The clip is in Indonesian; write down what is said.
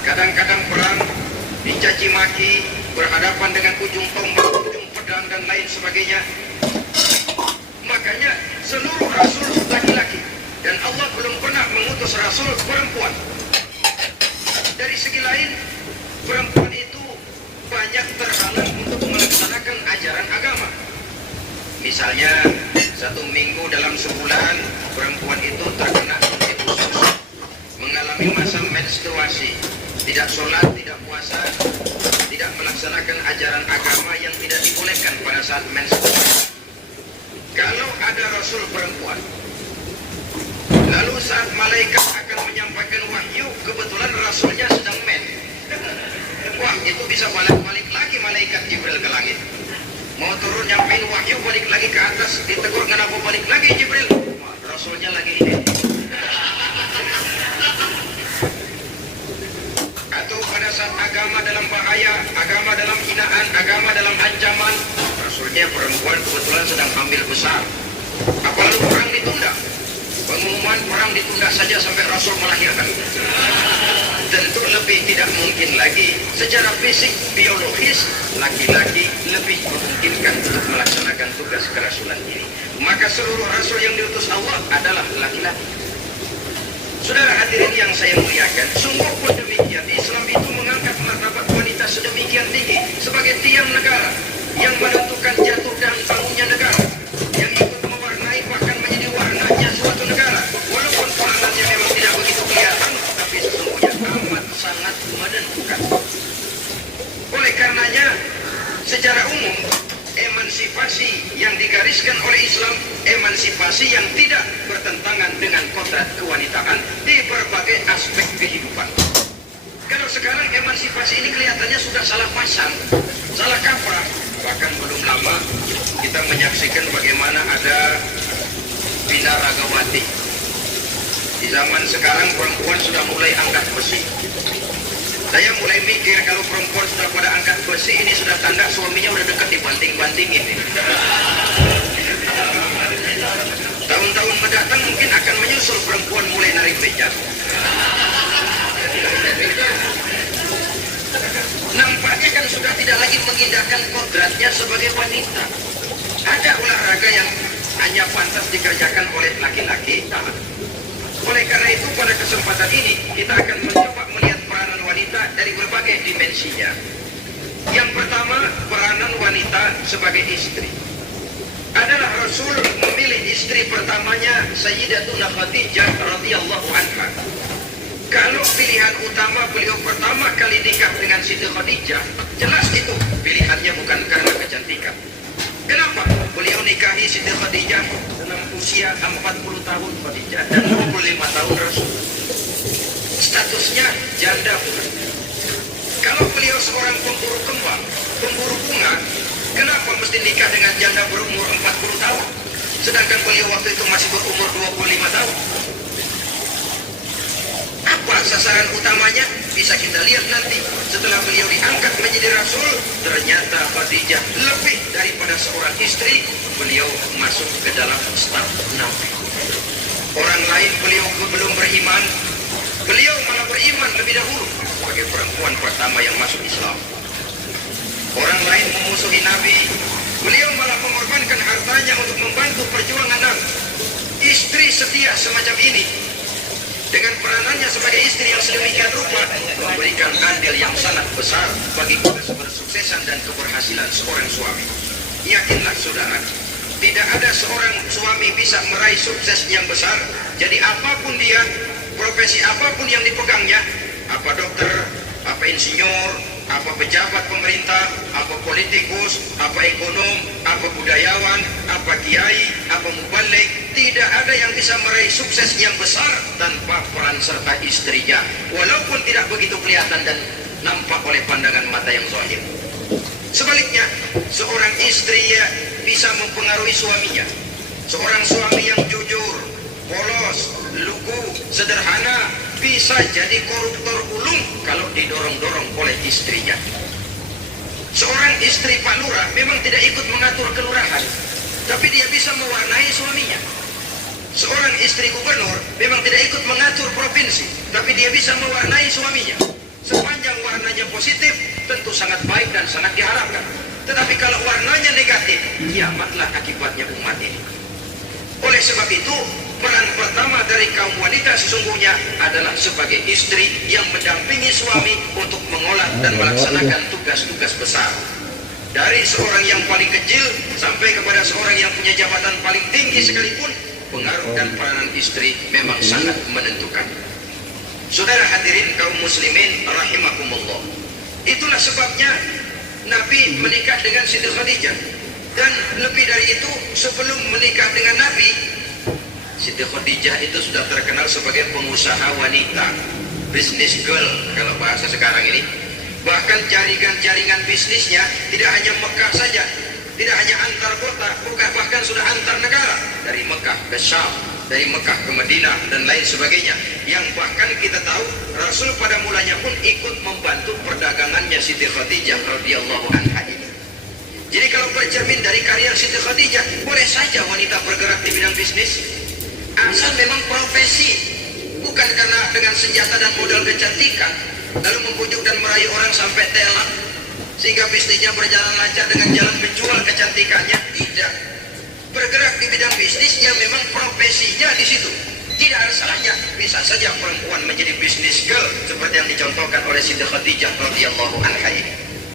Kadang-kadang perang dicaci maki, berhadapan dengan ujung tombak, ujung pedang dan lain sebagainya. Makanya seluruh rasul laki-laki, dan Allah belum pernah mengutus rasul perempuan. Dari segi lain, perempuan itu banyak terhalang untuk melaksanakan ajaran agama. Misalnya, 1 minggu dalam sebulan, perempuan itu terkena sakit usus, mengalami masa menstruasi, tidak sholat, tidak puasa, tidak melaksanakan ajaran agama yang tidak dibolehkan pada saat menstruasi. Kalau ada rasul perempuan, lalu saat malaikat akan menyampaikan wahyu, kebetulan rasulnya sedang wah, itu bisa balik lagi malaikat Jibril ke langit. Mau turun nyampein wahyu, balik lagi ke atas, ditegur kenapa balik lagi Jibril? Wah, rasulnya lagi ini. Atau pada saat agama dalam bahaya, agama dalam hinaan, agama dalam ancaman, rasulnya perempuan kebetulan sedang hamil besar. Apalagi perang ditunda. Pengumuman perang ditunda saja sampai rasul melahirkan. Tentu lebih tidak mungkin lagi secara fisik, biologis, laki-laki lebih memungkinkan untuk melaksanakan tugas kerasulan ini. Maka seluruh rasul yang diutus Allah adalah laki-laki. Saudara hadirin yang saya muliakan, sungguh pun demikian, Islam itu mengangkat martabat wanita sedemikian tinggi sebagai tiang negara yang menentukan jatuh dan bangunnya negara, yang ikut mewarnai bahkan menjadi warnanya suatu negara. Walaupun peranannya memang tidak begitu kelihatan, tapi sesungguhnya amat sangat menentukan. Oleh karenanya, secara umum, emansipasi yang digariskan oleh Islam, emansipasi yang tidak bertentangan dengan kodrat kewanitaan di berbagai aspek kehidupan. Kalau sekarang emansipasi ini kelihatannya sudah salah pasang, salah kaprah. Bahkan belum lama kita menyaksikan bagaimana ada Bina Ragawati. Di zaman sekarang perempuan sudah mulai angkat besi. Saya mulai mikir kalau perempuan sudah pada angkat besi, ini sudah tanda suaminya udah dekat dibanting-bantingin. Tahun-tahun mendatang mungkin akan menyusul perempuan mulai narik beca. Nampaknya kan sudah tidak lagi mengindahkan kodratnya sebagai wanita. Ada olahraga yang hanya pantas dikerjakan oleh laki-laki. Oleh karena itu pada kesempatan ini kita akan mencoba melihat peranan wanita dari berbagai dimensinya. Yang pertama, peranan wanita sebagai istri. Adalah Rasul memilih istri pertamanya Sayyidatuna Khadijah radhiyallahu anha. Kalau pilihan utama beliau pertama kali nikah dengan Siti Khadijah, jelas itu pilihannya bukan karena kecantikan. Kenapa? Beliau nikahi Siti Khadijah dalam usia 40 tahun Khadijah dan 25 tahun Rasul. Statusnya janda bukan. Kalau beliau seorang pemburu kembang, pemburu bunga, kenapa mesti nikah dengan janda berumur 40 tahun? Sedangkan beliau waktu itu masih berumur 25 tahun. Apa sasaran utamanya? Bisa kita lihat nanti. Setelah beliau diangkat menjadi Rasul, ternyata Khadijah lebih daripada seorang istri, beliau masuk ke dalam staf Nabi. Orang lain beliau belum beriman, beliau malah beriman lebih dahulu sebagai perempuan pertama yang masuk Islam. Orang lain memusuhi Nabi, beliau malah mengorbankan hartanya untuk membantu perjuangan Nabi. Istri setia semacam ini, dengan peranannya sebagai istri yang sedemikian rupa, memberikan andil yang sangat besar bagi kesuksesan dan keberhasilan seorang suami. Yakinlah saudara, tidak ada seorang suami bisa meraih sukses yang besar. Jadi apapun dia, profesi apapun yang dipegangnya, apa dokter, apa insinyur, apa pejabat pemerintah, apa politikus, apa ekonom, apa budayawan, apa kiai, apa mubalik, tidak ada yang bisa meraih sukses yang besar tanpa peran serta istrinya, walaupun tidak begitu kelihatan dan nampak oleh pandangan mata yang zahir. Sebaliknya, seorang istri bisa mempengaruhi suaminya. Seorang suami yang jujur, polos, lugu, sederhana, bisa jadi koruptor ulung kalau didorong-dorong oleh istrinya. Seorang istri Pak Lurah memang tidak ikut mengatur kelurahan, tapi dia bisa mewarnai suaminya. Seorang istri gubernur memang tidak ikut mengatur provinsi, tapi dia bisa mewarnai suaminya. Sepanjang warnanya positif, tentu sangat baik dan sangat diharapkan. Tetapi kalau warnanya negatif, kiamatlah akibatnya umat ini. Oleh sebab itu, peran pertama dari kaum wanita sesungguhnya adalah sebagai istri yang mendampingi suami untuk mengolah dan melaksanakan tugas-tugas besar. Dari seorang yang paling kecil sampai kepada seorang yang punya jabatan paling tinggi sekalipun, pengaruh dan peranan istri memang sangat menentukan. Saudara hadirin kaum muslimin rahimakumullah. Itulah sebabnya Nabi menikah dengan Siti Khadijah. Dan lebih dari itu, sebelum menikah dengan Nabi, Siti Khadijah itu sudah terkenal sebagai pengusaha wanita, business girl kalau bahasa sekarang ini. Bahkan jaringan bisnisnya tidak hanya Mekah saja, tidak hanya antar kota, bahkan sudah antar negara, dari Mekah ke Syam, dari Mekah ke Madinah dan lain sebagainya. Yang bahkan kita tahu Rasul pada mulanya pun ikut membantu perdagangannya Siti Khadijah radhiyallahu anha ini. Jadi kalau bercermin dari karya Siti Khadijah, boleh saja wanita bergerak di bidang bisnis, asal memang profesi, bukan karena dengan senjata dan modal kecantikan lalu membujuk dan merayu orang sampai telak sehingga bisnisnya berjalan lancar dengan jalan menjual kecantikannya. Tidak, bergerak di bidang bisnisnya memang profesinya di situ. Tidak ada salahnya, bisa saja perempuan menjadi bisnis girl seperti yang dicontohkan oleh Siti Khadijah radhiyallahu anha ini.